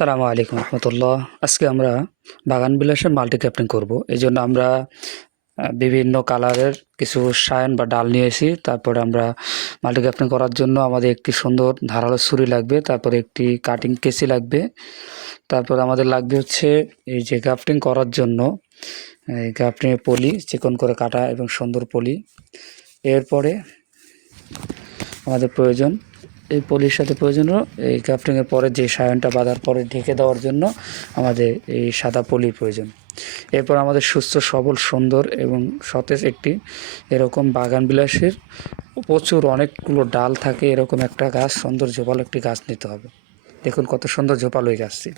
আসসালামু আলাইকুম রহমতুল্লাহ। আজকে আমরা বাগান বিলাসের মাল্টি ক্যাপ্টিং করব। এই জন্য আমরা বিভিন্ন কালারের কিছু সায়ান বা ডাল নিয়েছি। তারপরে আমরা মাল্টি ক্যাপ্টিং করার জন্য আমাদের একটি সুন্দর ধারালো ছুরি লাগবে, তারপরে একটি কাটিং কেসি লাগবে, তারপর আমাদের লাগবে হচ্ছে এই যে গ্রাফটিং করার জন্য এই গ্রাফটিংয়ের পলি, চিকন করে কাটা এবং সুন্দর পলি। এরপরে আমাদের প্রয়োজন এই পলির সাথে প্রয়োজনীয় এই গ্রাফটিংয়ের পরে যে সায়নটা বাঁধার পরে ঢেকে দেওয়ার জন্য আমাদের এই সাদা পলির প্রয়োজন। এরপর আমাদের সুস্থ সবল সুন্দর এবং সতেজ একটি এরকম বাগান বিলাসের প্রচুর অনেকগুলো ডাল থাকে এরকম একটা গাছ, সুন্দর ঝোপালো একটি গাছ নিতে হবে। দেখুন কত সুন্দর ঝোপালো এই গাছটি।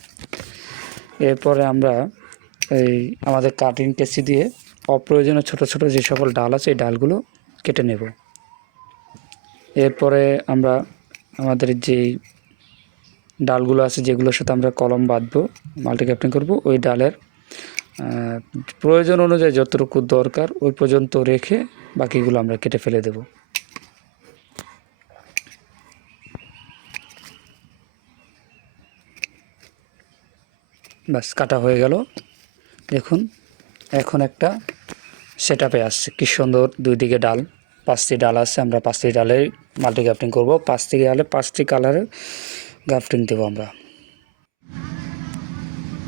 এরপরে আমরা এই আমাদের কাটিং কেসি দিয়ে অপ্রয়োজনীয় ছোট ছোট যে সকল ডাল আছে এই ডালগুলো কেটে নেব। এরপরে আমরা আমাদের যেই ডালগুলো আছে যেগুলোর সাথে আমরা কলম বাঁধবো, মাল্টি ক্যাপ্টিং করব, ওই ডালের প্রয়োজন অনুযায়ী যতটুকু দরকার ওই পর্যন্ত রেখে বাকিগুলো আমরা কেটে ফেলে দেব। ব্যাস কাটা হয়ে গেল। দেখুন এখন একটা সেটআপে আসছে কি সুন্দর, দুই দিকে ডাল, 5টি ডাল আছে। আমরা 5টি ডালে মাল্টি গ্রাফটিং করব। 5টি ডালে 5টি কালারের গ্রাফটিং দেবো আমরা।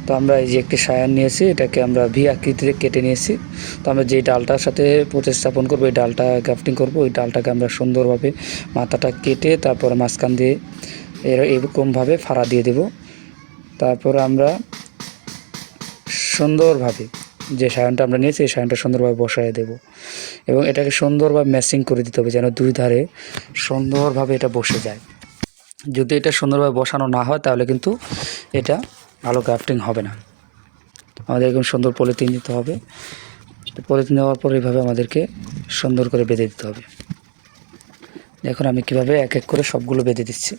তো আমরা এই যে একটি সায়ান নিয়েছি, এটাকে আমরা ভি আকৃতিতে কেটে নিয়েছি। তো আমরা যেই ডালটার সাথে প্রতিস্থাপন করবো, এই ডালটা গ্রাফটিং করব, ওই ডালটাকে আমরা সুন্দরভাবে মাথাটা কেটে তারপরে মাঝখান দিয়ে এরকমভাবে ফাড়া দিয়ে দেব। তারপর আমরা সুন্দরভাবে যে সায়ানটা আমরা নিয়েছি এই সায়ানটা সুন্দরভাবে বসায় দেব এবং এটাকে সুন্দরভাবে ম্যাচিং করে দিতে হবে যেন দুই ধারে সুন্দরভাবে এটা বসে যায়। যদি এটা সুন্দরভাবে বসানো না হয় তাহলে কিন্তু এটা ভালো গ্রাফটিং হবে না। আমাদের এরকম সুন্দর পলিথিন দিতে হবে। পলিথিন দেওয়ার পর এইভাবে আমাদেরকে সুন্দর করে বেঁধে দিতে হবে। এখন আমি কিভাবে এক এক করে সবগুলো বেঁধে দিচ্ছি।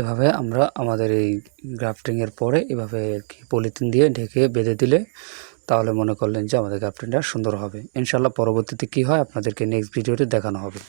এভাবে আমরা আমাদের এই গ্রাফটিংয়ের পরে এভাবে আর কি পলিথিন দিয়ে ঢেকে বেঁধে দিলে তাহলে মনে করলেন যে আমাদের গ্রাফটিংটা সুন্দর হবে। ইনশাআল্লাহ পরবর্তীতে কী হয় আপনাদেরকে নেক্সট ভিডিওতে দেখানো হবে।